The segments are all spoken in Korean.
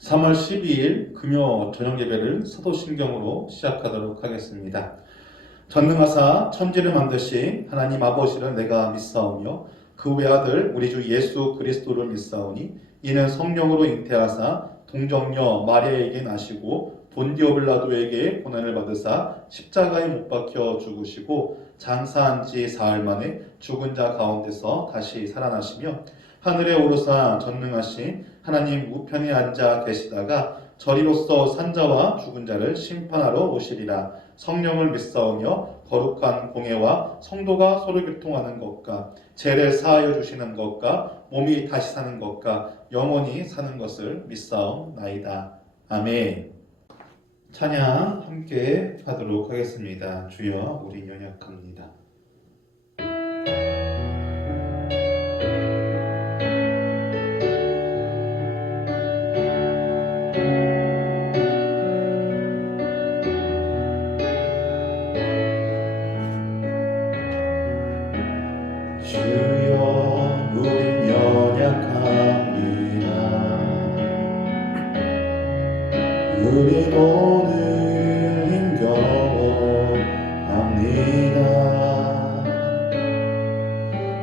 3월 12일 금요 저녁 예배를 사도신경으로 시작하도록 하겠습니다. 전능하사 천지를 만드신 하나님 아버지를 내가 믿사오며 그 외아들 우리 주 예수 그리스도를 믿사오니 이는 성령으로 잉태하사 동정녀 마리아에게 나시고 본디오 빌라도에게 고난을 받으사 십자가에 못 박혀 죽으시고 장사한 지 사흘 만에 죽은 자 가운데서 다시 살아나시며 하늘에 오르사 전능하신 하나님 우편에 앉아 계시다가 저리로서 산자와 죽은 자를 심판하러 오시리라. 성령을 믿사오며 거룩한 공예와 성도가 서로 교통하는 것과 죄를 사하여 주시는 것과 몸이 다시 사는 것과 영원히 사는 것을 믿사옵나이다. 아멘. 찬양 함께 하도록 하겠습니다. 주여 우리 연약합니다. 주여 우린 연약합니다. 우린 오늘 힘겨워합니다.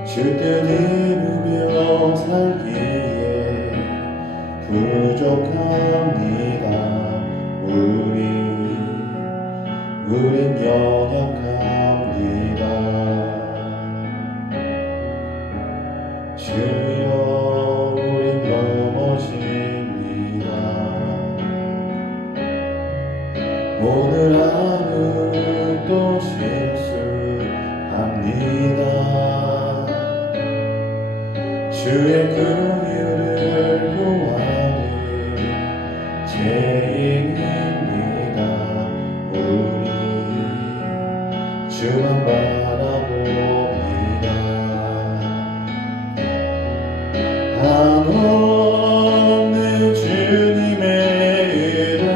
주 뜻 이루며 살기에 부족합니다. 우린 연약합니다. 주여 우린 넘어집니다. 오늘 하루 또 실수합니다. 주의 긍휼을 구하는 죄인입니다. 우리 주만 바라봅니다. 한없는 주님의 은혜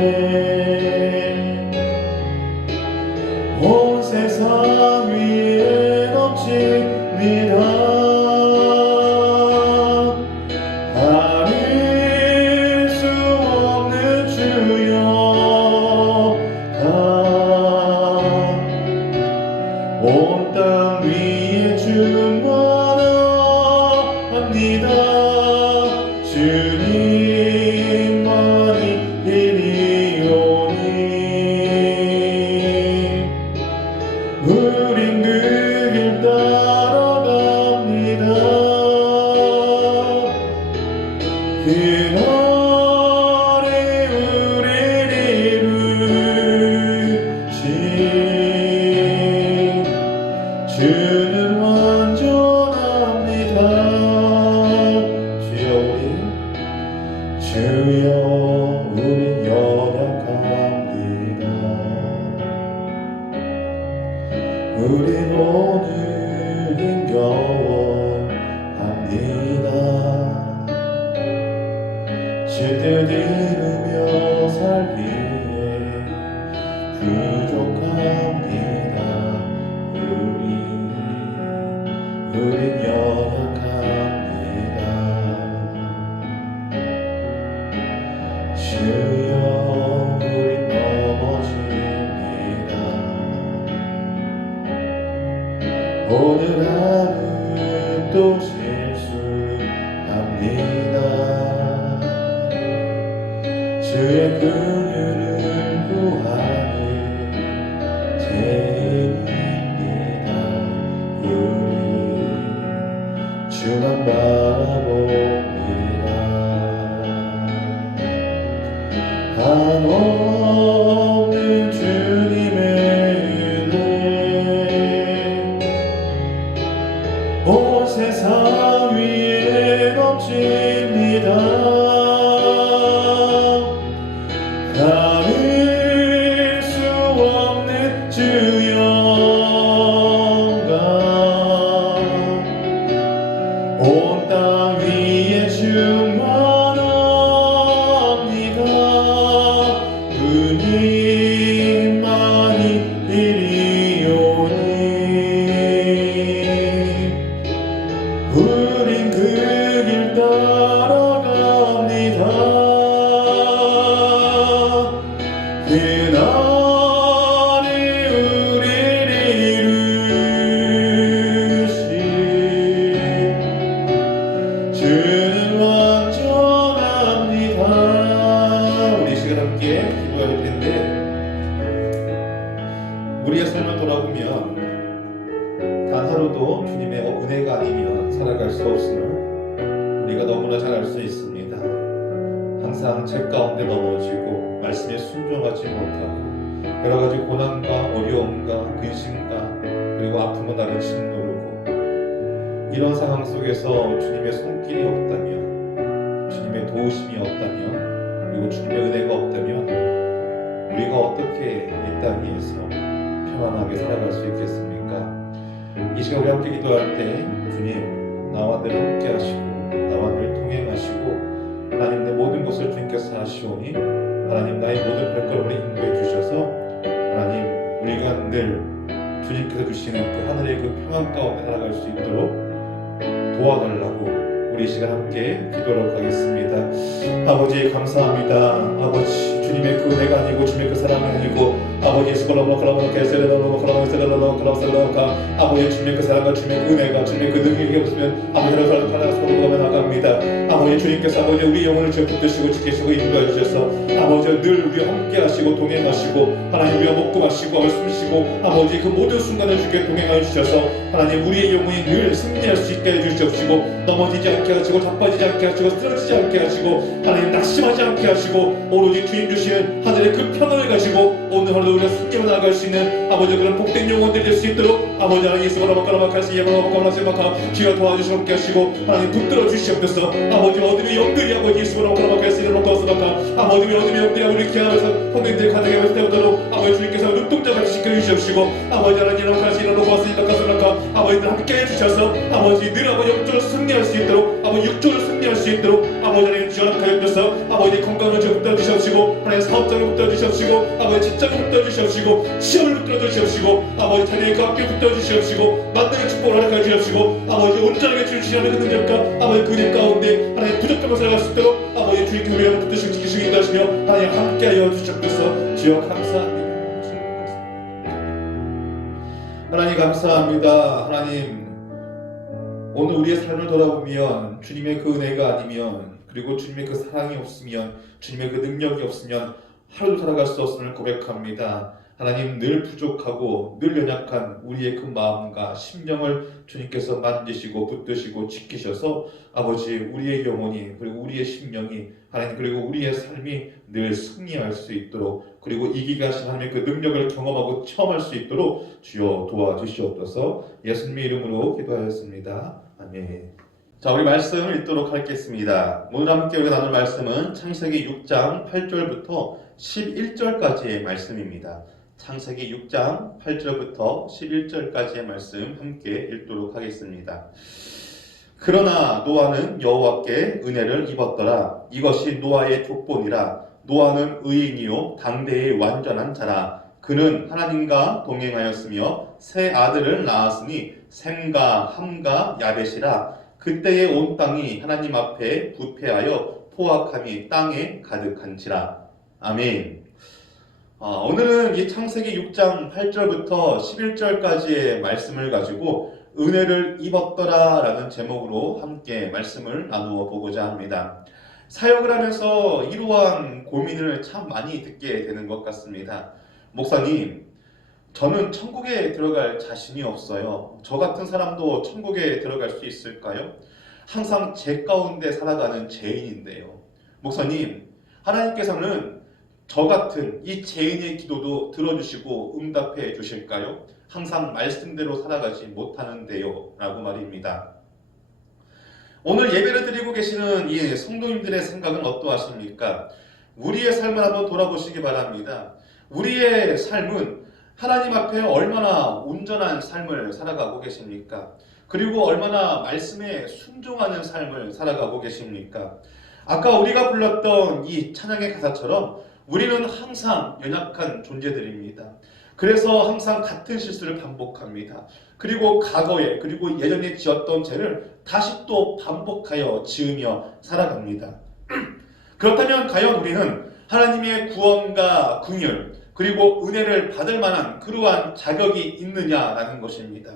온 세상 위에 넘칩니다. 가릴 수 없는 주여가 온 땅 위에 충만합니다. 주님만이 이리오니 우린 그 길 따라갑니다. 그날에 우릴 이루신 주는 완전합니다. 주여 우린 연약합니다. 우린 오늘 힘겨워합니다. 주 뜻 이루며 살기에 부족합니다. 우린 연약합니다. 주여 우린 넘어집니다. 오늘 하루 또 실수합니다. 주의 긍휼을 구하는 죄인입니다. 우리 주만 바라봅니다. 한없는 주님의 은혜 온 세상 위에 넘칩니다. 가릴 수 없는 주여가 온 땅 위에 충만합니다. 주님만이 이리오니 우린 그 길 따라가 주는 완전합니다. 우리 시간 함께 기도할 텐데, 우리의 삶을 돌아보면 단 하루도 주님의 은혜가 아니면 살아갈 수 없음을 우리가 너무나 잘 알 수 있습니다. 항상 죄 가운데 넘어지고 말씀에 순종하지 못하고 여러 가지 고난과 어려움과 근심과 그리고 아픔을 나를 짓누르고 이런 상황 속에서 주님의 손길이 없다면, 주님의 도우심이 없다면, 그리고 주님의 은혜가 없다면 우리가 어떻게 이 땅 위에서 편안하게 살아갈 수 있겠습니까? 이 시간 우리 함께 기도할 때 주님, 나와 늘 함께 하시고 나와 늘 동행하시고 하나님 내 모든 것을 주님께서 하시오니 하나님 나의 모든 발걸음을 인도해 주셔서 하나님 우리가 늘 주님께서 주시는 그 하늘의 그 평안 가운데 살아갈 수 있도록 도와달라고 우리 시간 함께 기도하도록 하겠습니다. 아버지 감사합니다. 아버지 주님의 그 은혜가 아니고 주님의 그 사랑이 아니고 아버지 아버지 주님의 그 사랑과 주님의 그 은혜가 주님의 그 능력이 없으면 아버지를 살아갈 수 없는 나갑니다. 아버지 주님께서 아버지 우리 영혼을 붙드시고 지키시고 인도해 주셔서 아버지 늘 우리와 함께 하시고 동행하시고 하나님 우리가 먹고 마시고 숨쉬고 아버지 그 모든 순간을 주께 동행하여 주셔서 하나님 우리의 영혼이 늘 승리할 수 있게 해주시옵시고 넘어지지 않게 하시고 자빠지지 않게 하시고 쓰러지지 않게 하시고 하나님 낙심하지 않게 하시고 오로지 주님 주시는 하늘의 그 평안을 가지고 오늘 하루도 우리가 승리로 나아갈 수 있는 아버지 그런 복된 영혼들이 될 수 있도록 아버지 하나님 예수로 막가라막하시 예방하고 주여 도와주시옵게 하시고 하나님 붙들어 주시옵소서. 아버지 어둠의 영들이 아버지 예수로 막가라막하시 예방하고 아버지 어둠의 영들이 우리 기하면서 성도님들이 가득해 볼 때부터 아버지 주님께서 눈동자같이 지켜주시옵시고 아버지 하나님 이렇게 일어나고 왔으니까 아버지들 함께 해주셔서 아버지 늘 아버지 영적으로 승리할 수 있도록 아버지 육적으로 승리할 수 있도록 아버지 하나님 주연하여주셔서 아버지 건강을 좀 붙들어주시옵시고 하나님 사업장을 붙들어주시옵시고 아버지 직장을 붙들어주시옵시고 시험을 붙들어주시옵시고 아버지 자녀의 그 학교 붙들어주시옵시고 만남의 축복을 허락해 주시옵시고 아버지 온전하게 주시는 그 능력과 아버지 그림 가운데 하나님 부족함을 살아갈 수 있도록 아버지 주님께 우리를 붙드시고 지키시고 인도하시며 하나님 함께하여 주시옵소서. 주여 감사합니다. 하나님 감사합니다. 하나님 오늘 우리의 삶을 돌아보면 주님의 그 은혜가 아니면 그리고 주님의 그 사랑이 없으면 주님의 그 능력이 없으면 하루도 살아갈 수 없음을 고백합니다. 하나님 늘 부족하고 늘 연약한 우리의 그 마음과 심령을 주님께서 만지시고 붙드시고 지키셔서 아버지 우리의 영혼이 그리고 우리의 심령이 하나님 그리고 우리의 삶이 늘 승리할 수 있도록 그리고 이기가 하신 하나님의 그 능력을 경험하고 체험할 수 있도록 주여 도와주시옵소서. 예수님의 이름으로 기도하였습니다. 아멘. 자, 우리 말씀을 읽도록 하겠습니다. 오늘 함께 우리가 나눌 말씀은 창세기 6장 8절부터 11절까지의 말씀입니다. 창세기 6장 8절부터 11절까지의 말씀 함께 읽도록 하겠습니다. 그러나 노아는 여호와께 은혜를 입었더라. 이것이 노아의 족본이라. 노아는 의인이요 당대의 완전한 자라. 그는 하나님과 동행하였으며 세 아들을 낳았으니 셈과 함과 야벳이라. 그때의 온 땅이 하나님 앞에 부패하여 포악함이 땅에 가득한지라. 아멘. 오늘은 이 창세기 6장 8절부터 11절까지의 말씀을 가지고 은혜를 입었더라 라는 제목으로 함께 말씀을 나누어 보고자 합니다. 사역을 하면서 이러한 고민을 참 많이 듣게 되는 것 같습니다. 목사님, 저는 천국에 들어갈 자신이 없어요. 저 같은 사람도 천국에 들어갈 수 있을까요? 항상 죄 가운데 살아가는 죄인인데요. 목사님, 하나님께서는 저 같은 이 죄인의 기도도 들어주시고 응답해 주실까요? 항상 말씀대로 살아가지 못하는데요 라고 말입니다. 오늘 예배를 드리고 계시는 이 성도님들의 생각은 어떠하십니까? 우리의 삶을 한번 돌아보시기 바랍니다. 우리의 삶은 하나님 앞에 얼마나 온전한 삶을 살아가고 계십니까? 그리고 얼마나 말씀에 순종하는 삶을 살아가고 계십니까? 아까 우리가 불렀던 이 찬양의 가사처럼 우리는 항상 연약한 존재들입니다. 그래서 항상 같은 실수를 반복합니다. 그리고 과거에 그리고 예전에 지었던 죄를 다시 또 반복하여 지으며 살아갑니다. 그렇다면 과연 우리는 하나님의 구원과 긍휼 그리고 은혜를 받을 만한 그러한 자격이 있느냐라는 것입니다.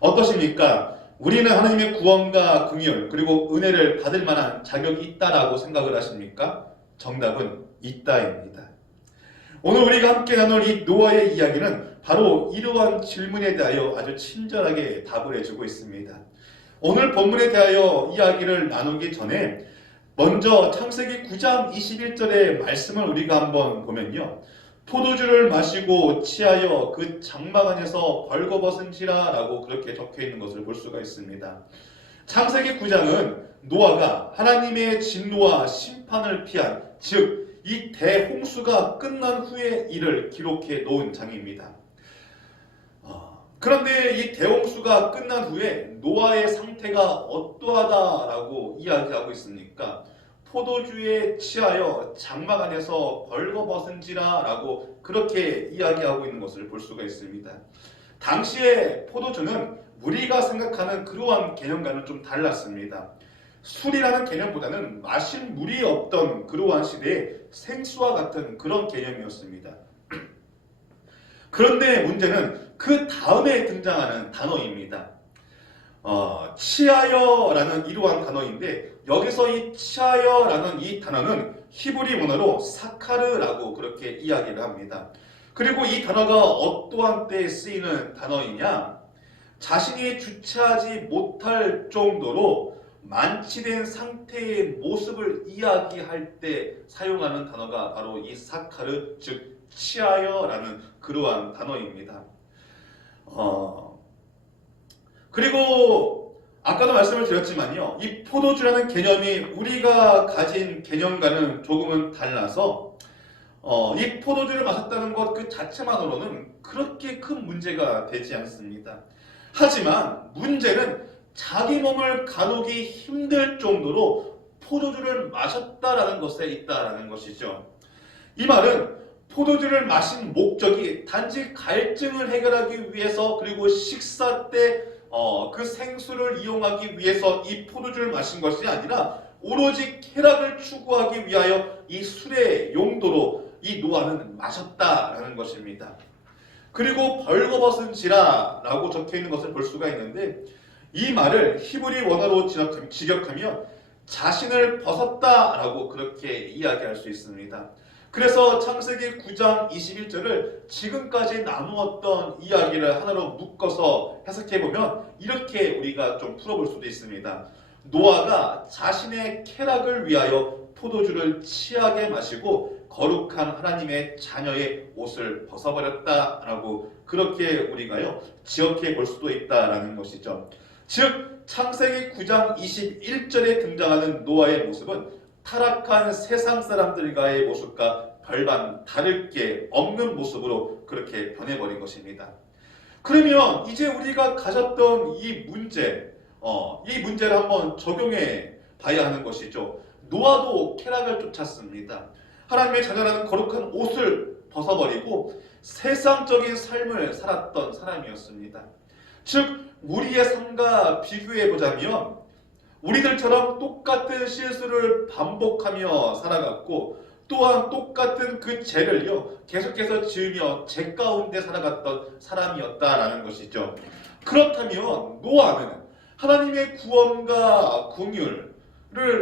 어떠십니까? 우리는 하나님의 구원과 긍휼 그리고 은혜를 받을 만한 자격이 있다라고 생각을 하십니까? 정답은 있다입니다. 오늘 우리가 함께 나눌 이 노아의 이야기는 바로 이러한 질문에 대하여 아주 친절하게 답을 해주고 있습니다. 오늘 본문에 대하여 이야기를 나누기 전에 먼저 창세기 9장 21절의 말씀을 우리가 한번 보면요. 포도주를 마시고 취하여 그 장막 안에서 벌거벗은지라 라고 그렇게 적혀 있는 것을 볼 수가 있습니다. 창세기 9장은 노아가 하나님의 진노와 심판을 피한, 즉 이 대홍수가 끝난 후의 일을 기록해 놓은 장입니다. 그런데 이 대홍수가 끝난 후에 노아의 상태가 어떠하다라고 이야기하고 있습니까? 포도주에 취하여 장막 안에서 벌거벗은지라 라고 그렇게 이야기하고 있는 것을 볼 수가 있습니다. 당시에 포도주는 우리가 생각하는 그러한 개념과는 좀 달랐습니다. 술이라는 개념보다는 마실 물이 없던 그러한 시대에 생수와 같은 그런 개념이었습니다. 그런데 문제는 그 다음에 등장하는 단어입니다. 취하여라는 이러한 단어인데 여기서 이 취하여라는 이 단어는 히브리 문어로 사카르라고 그렇게 이야기를 합니다. 그리고 이 단어가 어떠한 때에 쓰이는 단어이냐? 자신이 주체하지 못할 정도로 만취된 상태의 모습을 이야기할 때 사용하는 단어가 바로 이 사카르, 즉 취하여라는 그러한 단어입니다. 그리고 아까도 말씀을 드렸지만요, 이 포도주라는 개념이 우리가 가진 개념과는 조금은 달라서 이 포도주를 마셨다는 것 그 자체만으로는 그렇게 큰 문제가 되지 않습니다. 하지만 문제는 자기 몸을 가누기 힘들 정도로 포도주를 마셨다라는 것에 있다라는 것이죠. 이 말은 포도주를 마신 목적이 단지 갈증을 해결하기 위해서 그리고 식사 때 그 생수를 이용하기 위해서 이 포도주를 마신 것이 아니라 오로지 쾌락을 추구하기 위하여 이 술의 용도로 이 노아는 마셨다라는 것입니다. 그리고 벌거벗은지라라고 적혀 있는 것을 볼 수가 있는데 이 말을 히브리 원어로 직역하면 자신을 벗었다라고 그렇게 이야기할 수 있습니다. 그래서 창세기 9장 21절을 지금까지 나누었던 이야기를 하나로 묶어서 해석해보면 이렇게 우리가 좀 풀어볼 수도 있습니다. 노아가 자신의 쾌락을 위하여 포도주를 취하게 마시고 거룩한 하나님의 자녀의 옷을 벗어버렸다라고 그렇게 우리가요 지역해 볼 수도 있다라는 것이죠. 즉 창세기 9장 21절에 등장하는 노아의 모습은 타락한 세상 사람들과의 모습과 별반 다를 게 없는 모습으로 그렇게 변해버린 것입니다. 그러면 이제 우리가 가졌던 이 문제를 한번 적용해 봐야 하는 것이죠. 노아도 쾌락을 쫓았습니다. 하나님의 자녀라는 거룩한 옷을 벗어버리고 세상적인 삶을 살았던 사람이었습니다. 즉 우리의 삶과 비교해보자면 우리들처럼 똑같은 실수를 반복하며 살아갔고 또한 똑같은 그 죄를요 계속해서 지으며 죄 가운데 살아갔던 사람이었다라는 것이죠. 그렇다면 노아는 하나님의 구원과 긍휼을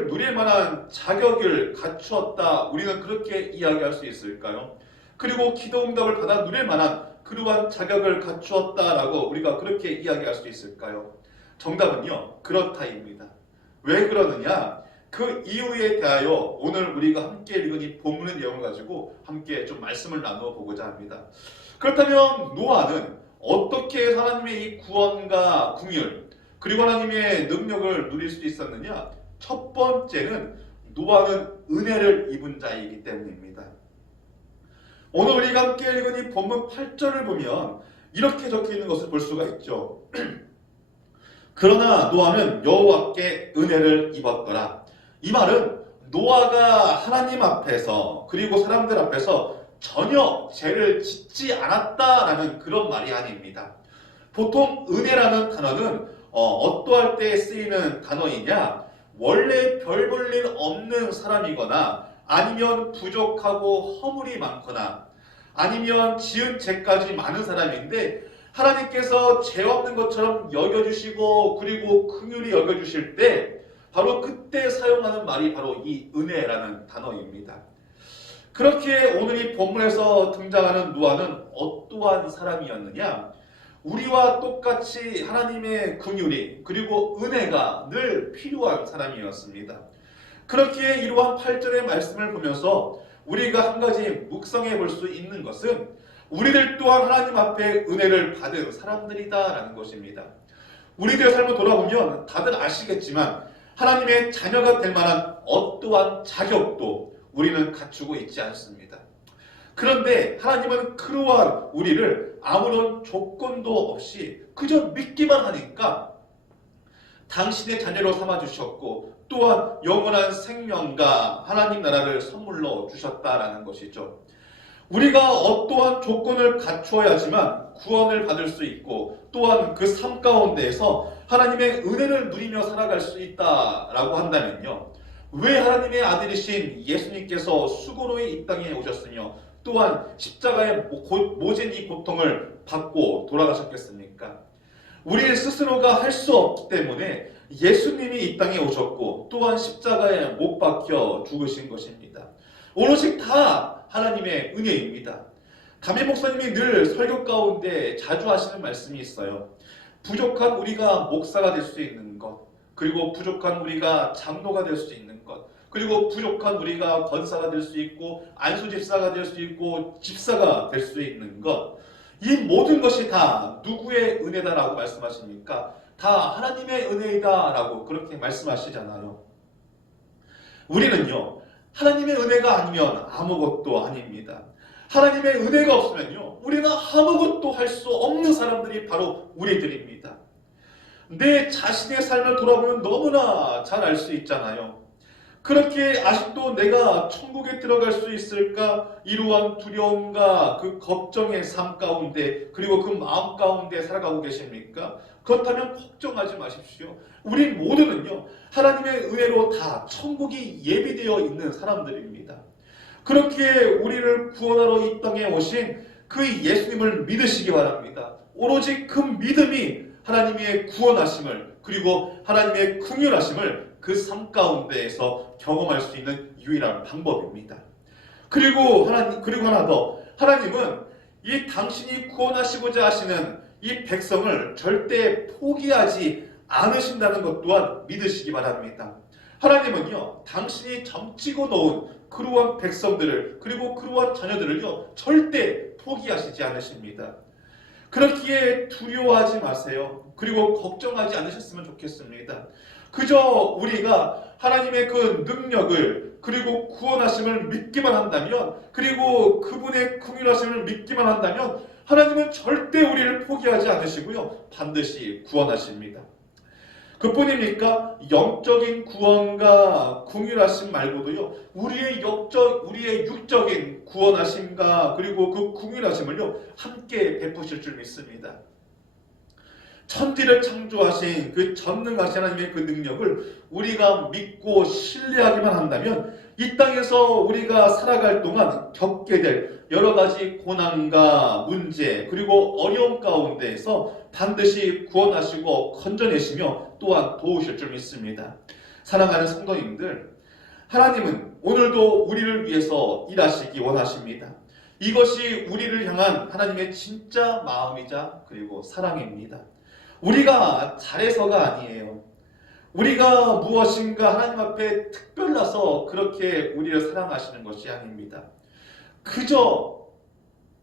누릴 만한 자격을 갖추었다, 우리는 그렇게 이야기할 수 있을까요? 그리고 기도 응답을 받아 누릴 만한 그러한 자격을 갖추었다라고 우리가 그렇게 이야기할 수 있을까요? 정답은요 그렇다입니다. 왜 그러느냐? 그 이유에 대하여 오늘 우리가 함께 읽은 이 본문의 내용을 가지고 함께 좀 말씀을 나누어 보고자 합니다. 그렇다면 노아는 어떻게 하나님의 이 구원과 긍휼 그리고 하나님의 능력을 누릴 수 있었느냐? 첫 번째는 노아는 은혜를 입은 자이기 때문입니다. 오늘 우리가 함께 읽은 이 본문 8절을 보면 이렇게 적혀 있는 것을 볼 수가 있죠. 그러나 노아는 여호와께 은혜를 입었더라. 이 말은 노아가 하나님 앞에서 그리고 사람들 앞에서 전혀 죄를 짓지 않았다라는 그런 말이 아닙니다. 보통 은혜라는 단어는 어떠할 때 쓰이는 단어이냐? 원래 별 볼 일 없는 사람이거나 아니면 부족하고 허물이 많거나 아니면 지은 죄까지 많은 사람인데 하나님께서 죄 없는 것처럼 여겨주시고 그리고 긍휼히 여겨주실 때 바로 그때 사용하는 말이 바로 이 은혜라는 단어입니다. 그렇게 오늘 이 본문에서 등장하는 노아는 어떠한 사람이었느냐? 우리와 똑같이 하나님의 긍휼이 그리고 은혜가 늘 필요한 사람이었습니다. 그렇기에 이러한 8절의 말씀을 보면서 우리가 한 가지 묵상해 볼 수 있는 것은 우리들 또한 하나님 앞에 은혜를 받은 사람들이다라는 것입니다. 우리들의 삶을 돌아보면 다들 아시겠지만 하나님의 자녀가 될 만한 어떠한 자격도 우리는 갖추고 있지 않습니다. 그런데 하나님은 그러한 우리를 아무런 조건도 없이 그저 믿기만 하니까 당신의 자녀로 삼아주셨고 또한 영원한 생명과 하나님 나라를 선물로 주셨다라는 것이죠. 우리가 어떠한 조건을 갖추어야지만 구원을 받을 수 있고 또한 그 삶 가운데에서 하나님의 은혜를 누리며 살아갈 수 있다라고 한다면요. 왜 하나님의 아들이신 예수님께서 수고로 이 땅에 오셨으며 또한 십자가의 모진 이 고통을 받고 돌아가셨겠습니까? 우리 스스로가 할 수 없기 때문에 예수님이 이 땅에 오셨고 또한 십자가에 못 박혀 죽으신 것입니다. 오롯이 다 하나님의 은혜입니다. 담임 목사님이 늘 설교 가운데 자주 하시는 말씀이 있어요. 부족한 우리가 목사가 될 수 있는 것, 그리고 부족한 우리가 장로가 될 수 있는 것, 그리고 부족한 우리가 권사가 될 수 있고 안수집사가 될 수 있고 집사가 될 수 있는 것, 이 모든 것이 다 누구의 은혜다라고 말씀하십니까? 다 하나님의 은혜이다라고 그렇게 말씀하시잖아요. 우리는요, 하나님의 은혜가 아니면 아무것도 아닙니다. 하나님의 은혜가 없으면요, 우리는 아무것도 할 수 없는 사람들이 바로 우리들입니다. 내 자신의 삶을 돌아보면 너무나 잘 알 수 있잖아요. 그렇게 아직도 내가 천국에 들어갈 수 있을까? 이러한 두려움과 그 걱정의 삶 가운데 그리고 그 마음 가운데 살아가고 계십니까? 그렇다면 걱정하지 마십시오. 우리 모두는요, 하나님의 은혜로 다 천국이 예비되어 있는 사람들입니다. 그렇게 우리를 구원하러 이 땅에 오신 그 예수님을 믿으시기 바랍니다. 오로지 그 믿음이 하나님의 구원하심을 그리고 하나님의 긍휼하심을 그 삶 가운데에서 경험할 수 있는 유일한 방법입니다. 그리고 하나 더, 하나님은 이 당신이 구원하시고자 하시는 이 백성을 절대 포기하지 않으신다는 것 또한 믿으시기 바랍니다. 하나님은요, 당신이 점치고 놓은 그러한 백성들을 그리고 그러한 자녀들을요, 절대 포기하시지 않으십니다. 그렇기에 두려워하지 마세요. 그리고 걱정하지 않으셨으면 좋겠습니다. 그저 우리가 하나님의 그 능력을 그리고 구원하심을 믿기만 한다면 그리고 그분의 긍휼하심을 믿기만 한다면 하나님은 절대 우리를 포기하지 않으시고요. 반드시 구원하십니다. 그뿐입니까? 영적인 구원과 긍휼하심 말고도요. 우리의 육적인 구원하심과 그리고 그 긍휼하심을요. 함께 베푸실 줄 믿습니다. 천지를 창조하신 그 전능하신 하나님의 그 능력을 우리가 믿고 신뢰하기만 한다면 이 땅에서 우리가 살아갈 동안 겪게 될 여러 가지 고난과 문제 그리고 어려움 가운데에서 반드시 구원하시고 건져내시며 또한 도우실 줄 믿습니다. 사랑하는 성도님들, 하나님은 오늘도 우리를 위해서 일하시기 원하십니다. 이것이 우리를 향한 하나님의 진짜 마음이자 그리고 사랑입니다. 우리가 잘해서가 아니에요. 우리가 무엇인가 하나님 앞에 특별나서 그렇게 우리를 사랑하시는 것이 아닙니다. 그저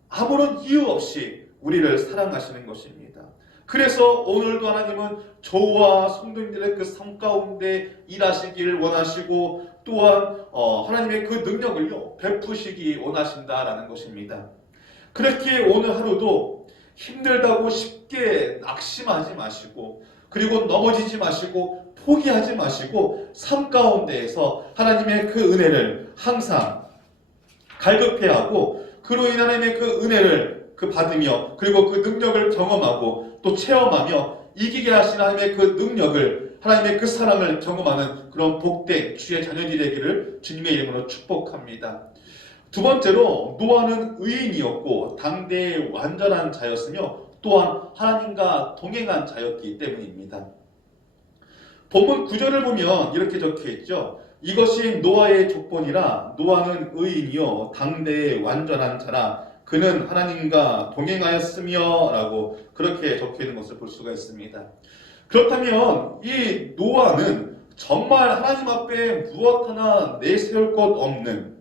아무런 이유 없이 우리를 사랑하시는 것입니다. 그래서 오늘도 하나님은 저와 성도님들의 그 삶 가운데 일하시길 원하시고 또한 하나님의 그 능력을요 베푸시기 원하신다라는 것입니다. 그렇게 오늘 하루도 힘들다고 쉽게 낙심하지 마시고 그리고 넘어지지 마시고 포기하지 마시고 삶 가운데에서 하나님의 그 은혜를 항상 갈급해하고 그로 인한 하나님의 그 은혜를 받으며 그리고 그 능력을 경험하고 또 체험하며 이기게 하신 하나님의 그 능력을 하나님의 그 사랑을 경험하는 그런 복된 주의 자녀들이 되기를 주님의 이름으로 축복합니다. 두 번째로 노아는 의인이었고 당대의 완전한 자였으며 또한 하나님과 동행한 자였기 때문입니다. 본문 9절을 보면 이렇게 적혀 있죠. 이것이 노아의 족본이라 노아는 의인이요 당대의 완전한 자라 그는 하나님과 동행하였으며 라고 그렇게 적혀 있는 것을 볼 수가 있습니다. 그렇다면 이 노아는 정말 하나님 앞에 무엇 하나 내세울 것 없는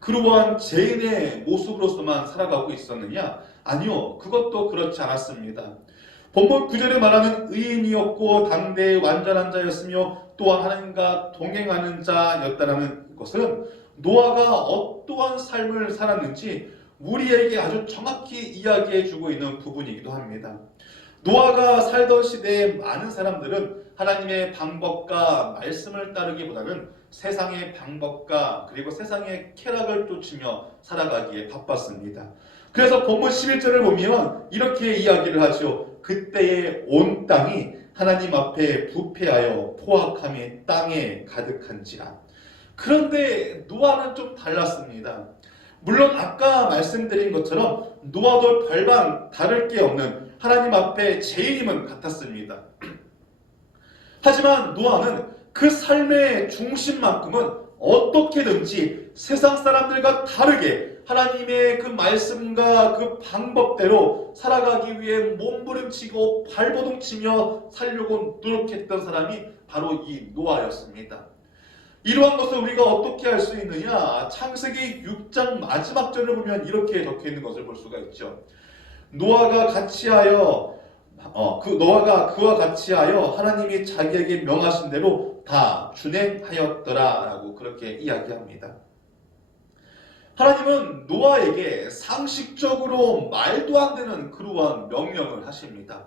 그러한 죄인의 모습으로서만 살아가고 있었느냐? 아니요, 그것도 그렇지 않았습니다. 본문 9절에 말하는 의인이었고 당대의 완전한 자였으며 또한 하나님과 동행하는 자였다라는 것은 노아가 어떠한 삶을 살았는지 우리에게 아주 정확히 이야기해 주고 있는 부분이기도 합니다. 노아가 살던 시대에 많은 사람들은 하나님의 방법과 말씀을 따르기보다는 세상의 방법과 그리고 세상의 쾌락을 쫓으며 살아가기에 바빴습니다. 그래서 본문 11절을 보면 이렇게 이야기를 하죠. 그때의 온 땅이 하나님 앞에 부패하여 포악함이 땅에 가득한지라. 그런데 노아는 좀 달랐습니다. 물론 아까 말씀드린 것처럼 노아도 별반 다를 게 없는 하나님 앞에 죄인임은 같았습니다. 하지만 노아는 그 삶의 중심만큼은 어떻게든지 세상 사람들과 다르게 하나님의 그 말씀과 그 방법대로 살아가기 위해 몸부림치고 발버둥치며 살려고 노력했던 사람이 바로 이 노아였습니다. 이러한 것을 우리가 어떻게 할 수 있느냐? 창세기 6장 마지막 절을 보면 이렇게 적혀 있는 것을 볼 수가 있죠. 노아가 그와 같이 하여 하나님이 자기에게 명하신 대로 다 준행하였더라라고 그렇게 이야기합니다. 하나님은 노아에게 상식적으로 말도 안 되는 그러한 명령을 하십니다.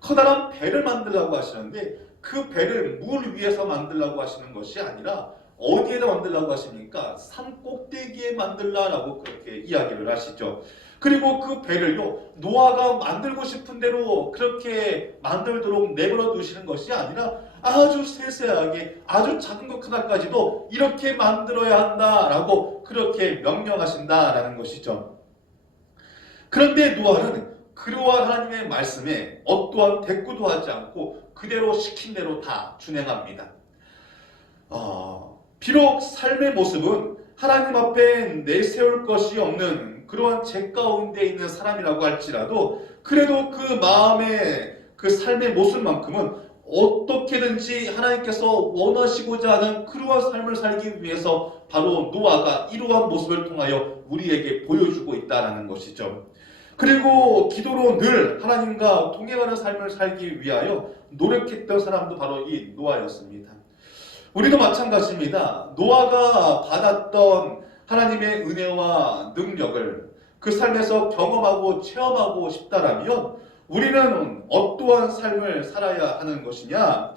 커다란 배를 만들라고 하시는데 그 배를 물 위에서 만들라고 하시는 것이 아니라 어디에다 만들라고 하십니까? 산 꼭대기에 만들라라고 그렇게 이야기를 하시죠. 그리고 그 배를요, 노아가 만들고 싶은 대로 그렇게 만들도록 내버려 두시는 것이 아니라 아주 세세하게 아주 작은 것 하나까지도 이렇게 만들어야 한다라고 그렇게 명령하신다라는 것이죠. 그런데 노아는 그러한 하나님의 말씀에 어떠한 대꾸도 하지 않고 그대로 시킨 대로 다 준행합니다. 비록 삶의 모습은 하나님 앞에 내세울 것이 없는 그러한 죄 가운데 있는 사람이라고 할지라도 그래도 그 마음의 그 삶의 모습만큼은 어떻게든지 하나님께서 원하시고자 하는 그러한 삶을 살기 위해서 바로 노아가 이러한 모습을 통하여 우리에게 보여주고 있다는 것이죠. 그리고 기도로 늘 하나님과 동행하는 삶을 살기 위하여 노력했던 사람도 바로 이 노아였습니다. 우리도 마찬가지입니다. 노아가 받았던 하나님의 은혜와 능력을 그 삶에서 경험하고 체험하고 싶다라면 우리는 어떠한 삶을 살아야 하는 것이냐?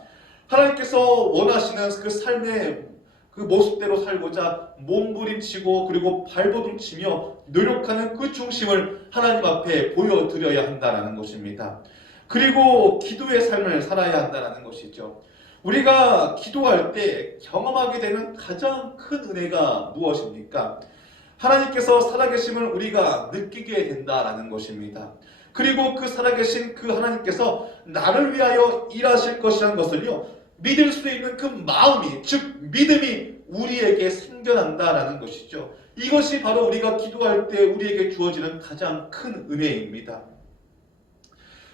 하나님께서 원하시는 그 삶의 그 모습대로 살고자 몸부림치고 그리고 발버둥치며 노력하는 그 중심을 하나님 앞에 보여드려야 한다는 것입니다. 그리고 기도의 삶을 살아야 한다는 것이죠. 우리가 기도할 때 경험하게 되는 가장 큰 은혜가 무엇입니까? 하나님께서 살아계심을 우리가 느끼게 된다는 것입니다. 그리고 그 살아계신 그 하나님께서 나를 위하여 일하실 것이라는 것을요, 믿을 수 있는 그 마음이, 즉 믿음이 우리에게 생겨난다라는 것이죠. 이것이 바로 우리가 기도할 때 우리에게 주어지는 가장 큰 은혜입니다.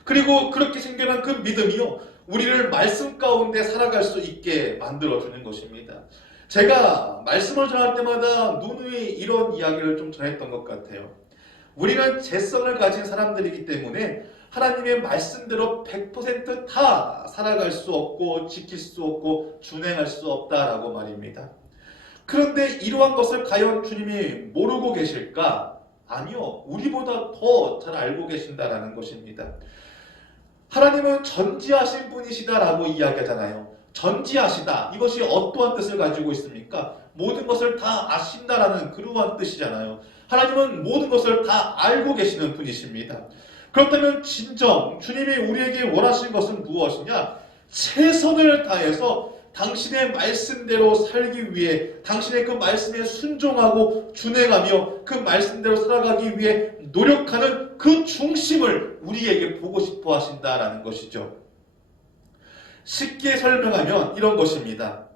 그리고 그렇게 생겨난 그 믿음이요, 우리를 말씀 가운데 살아갈 수 있게 만들어주는 것입니다. 제가 말씀을 전할 때마다 누누이 이런 이야기를 좀 전했던 것 같아요. 우리는 죄성을 가진 사람들이기 때문에 하나님의 말씀대로 100% 살아갈 수 없고 지킬 수 없고 준행할 수 없다라고 말입니다. 그런데 이러한 것을 과연 주님이 모르고 계실까? 아니요. 우리보다 더 잘 알고 계신다라는 것입니다. 하나님은 전지하신 분이시다라고 이야기하잖아요. 전지하시다. 이것이 어떠한 뜻을 가지고 있습니까? 모든 것을 다 아신다라는 그러한 뜻이잖아요. 하나님은 모든 것을 다 알고 계시는 분이십니다. 그렇다면 진정 주님이 우리에게 원하신 것은 무엇이냐? 최선을 다해서 당신의 말씀대로 살기 위해, 당신의 그 말씀에 순종하고 준행하며 그 말씀대로 살아가기 위해 노력하는 그 중심을 우리에게 보고 싶어 하신다라는 것이죠. 쉽게 설명하면 이런 것입니다.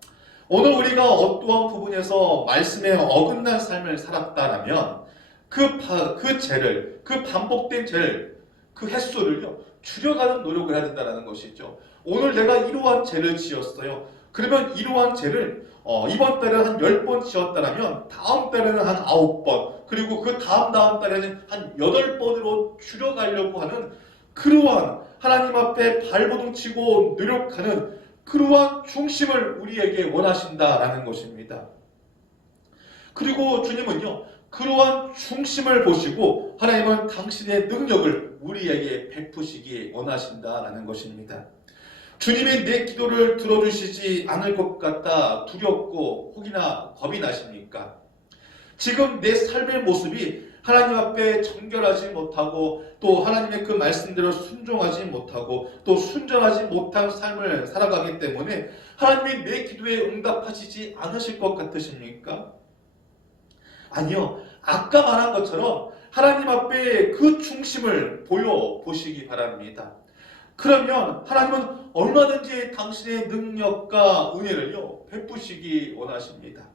오늘 우리가 어떠한 부분에서 말씀에 어긋난 삶을 살았다라면 그 죄를, 그 반복된 죄를, 그 횟수를요 줄여가는 노력을 해야 된다는 것이죠. 오늘 내가 이러한 죄를 지었어요. 그러면 이러한 죄를 이번 달에 한 10번 지었다면 다음 달에는 한 9번, 그리고 그 다음 달에는 한 8번으로 줄여가려고 하는 그러한 하나님 앞에 발버둥 치고 노력하는 그러한 중심을 우리에게 원하신다라는 것입니다. 그리고 주님은요, 그러한 중심을 보시고 하나님은 당신의 능력을 우리에게 베푸시기 원하신다라는 것입니다. 주님이 내 기도를 들어주시지 않을 것 같다 두렵고 혹이나 겁이 나십니까? 지금 내 삶의 모습이 하나님 앞에 정결하지 못하고 또 하나님의 그 말씀대로 순종하지 못하고 또 순전하지 못한 삶을 살아가기 때문에 하나님이 내 기도에 응답하시지 않으실 것 같으십니까? 아니요. 아까 말한 것처럼 하나님 앞에 그 중심을 보여보시기 바랍니다. 그러면 하나님은 얼마든지 당신의 능력과 은혜를요 베푸시기 원하십니다.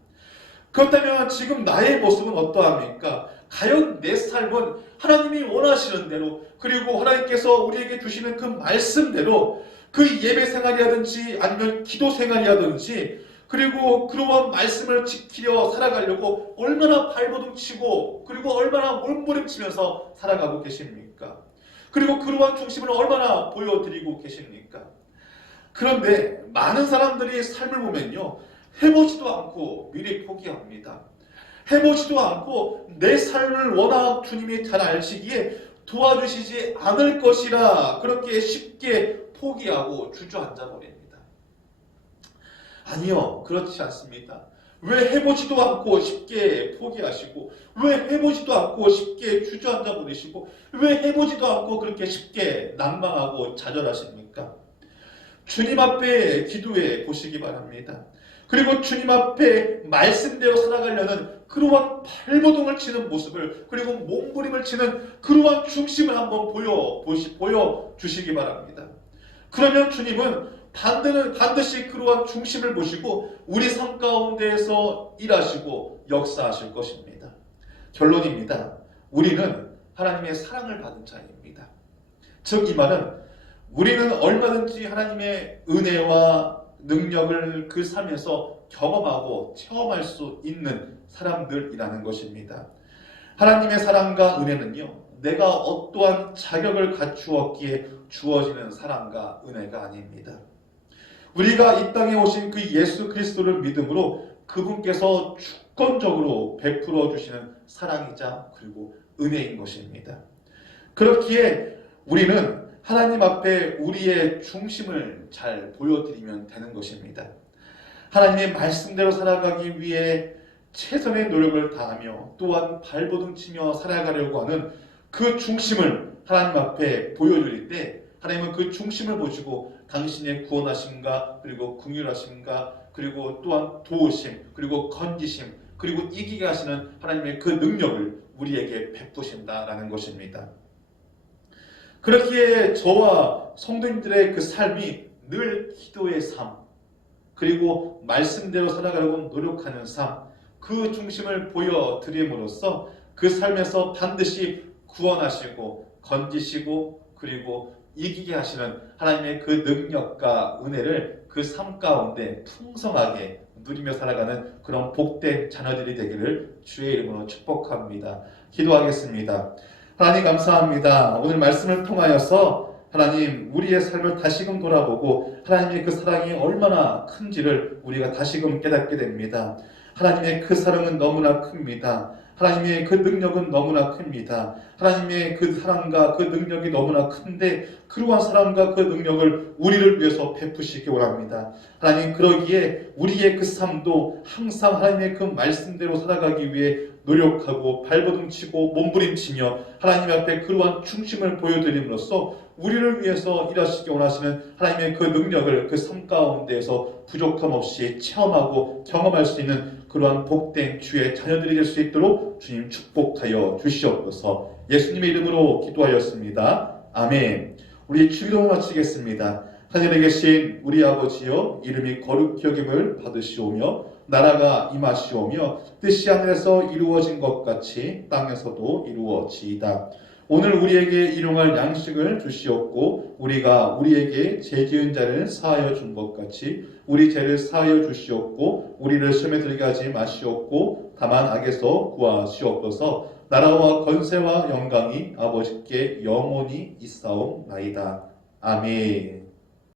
그렇다면 지금 나의 모습은 어떠합니까? 과연 내 삶은 하나님이 원하시는 대로, 그리고 하나님께서 우리에게 주시는 그 말씀대로 그 예배 생활이라든지 아니면 기도 생활이라든지 그리고 그러한 말씀을 지키려 살아가려고 얼마나 발버둥 치고 그리고 얼마나 몸부림치면서 살아가고 계십니까? 그리고 그러한 중심을 얼마나 보여드리고 계십니까? 그런데 많은 사람들이 삶을 보면요, 해보지도 않고 미리 포기합니다. 해보지도 않고 내 삶을 워낙 주님이 잘 아시기에 도와주시지 않을 것이라 그렇게 쉽게 포기하고 주저앉아 버립니다. 아니요, 그렇지 않습니다. 왜 해보지도 않고 쉽게 포기하시고, 왜 해보지도 않고 쉽게 주저앉아 버리시고, 왜 해보지도 않고 그렇게 쉽게 난망하고 좌절하십니까? 주님 앞에 기도해 보시기 바랍니다. 그리고 주님 앞에 말씀대로 살아가려는 그러한 발버둥을 치는 모습을, 그리고 몸부림을 치는 그러한 중심을 한번 보여주시기 바랍니다. 그러면 주님은 반드시 그러한 중심을 보시고 우리 삶 가운데에서 일하시고 역사하실 것입니다. 결론입니다. 우리는 하나님의 사랑을 받은 자입니다. 즉 이 말은 우리는 얼마든지 하나님의 은혜와 능력을 그 삶에서 경험하고 체험할 수 있는 사람들이라는 것입니다. 하나님의 사랑과 은혜는요, 내가 어떠한 자격을 갖추었기에 주어지는 사랑과 은혜가 아닙니다. 우리가 이 땅에 오신 그 예수 그리스도를 믿음으로 그분께서 주권적으로 베풀어 주시는 사랑이자 그리고 은혜인 것입니다. 그렇기에 우리는 하나님 앞에 우리의 중심을 잘 보여드리면 되는 것입니다. 하나님의 말씀대로 살아가기 위해 최선의 노력을 다하며 또한 발버둥 치며 살아가려고 하는 그 중심을 하나님 앞에 보여드릴 때 하나님은 그 중심을 보시고 당신의 구원하심과 그리고 긍휼하심과 그리고 또한 도우심 그리고 건지심 그리고 이기게 하시는 하나님의 그 능력을 우리에게 베푸신다라는 것입니다. 그렇기에 저와 성도님들의 그 삶이 늘 기도의 삶 그리고 말씀대로 살아가려고 노력하는 삶, 그 중심을 보여드림으로써 그 삶에서 반드시 구원하시고 건지시고 그리고 이기게 하시는 하나님의 그 능력과 은혜를 그 삶 가운데 풍성하게 누리며 살아가는 그런 복된 자녀들이 되기를 주의 이름으로 축복합니다. 기도하겠습니다. 하나님 감사합니다. 오늘 말씀을 통하여서 하나님 우리의 삶을 다시금 돌아보고 하나님의 그 사랑이 얼마나 큰지를 우리가 다시금 깨닫게 됩니다. 하나님의 그 사랑은 너무나 큽니다. 하나님의 그 능력은 너무나 큽니다. 하나님의 그 사랑과 그 능력이 너무나 큰데 그러한 사랑과 그 능력을 우리를 위해서 베푸시기 원합니다. 하나님 그러기에 우리의 그 삶도 항상 하나님의 그 말씀대로 살아가기 위해 노력하고 발버둥치고 몸부림치며 하나님 앞에 그러한 충심을 보여드림으로써 우리를 위해서 일하시기 원하시는 하나님의 그 능력을 그 삶 가운데에서 부족함 없이 체험하고 경험할 수 있는 그러한 복된 주의 자녀들이 될 수 있도록 주님 축복하여 주시옵소서. 예수님의 이름으로 기도하였습니다. 아멘. 우리 주기도 마치겠습니다. 하늘에 계신 우리 아버지여, 이름이 거룩히 여김을 받으시오며 나라가 임하시오며 뜻이 하늘에서 이루어진 것 같이 땅에서도 이루어지이다. 오늘 우리에게 일용할 양식을 주시옵고 우리가 우리에게 죄 지은 자를 사하여 준 것 같이 우리 죄를 사하여 주시옵고 우리를 시험에 들게 하지 마시옵고 다만 악에서 구하시옵소서. 나라와 권세와 영광이 아버지께 영원히 있사옵나이다. 아멘.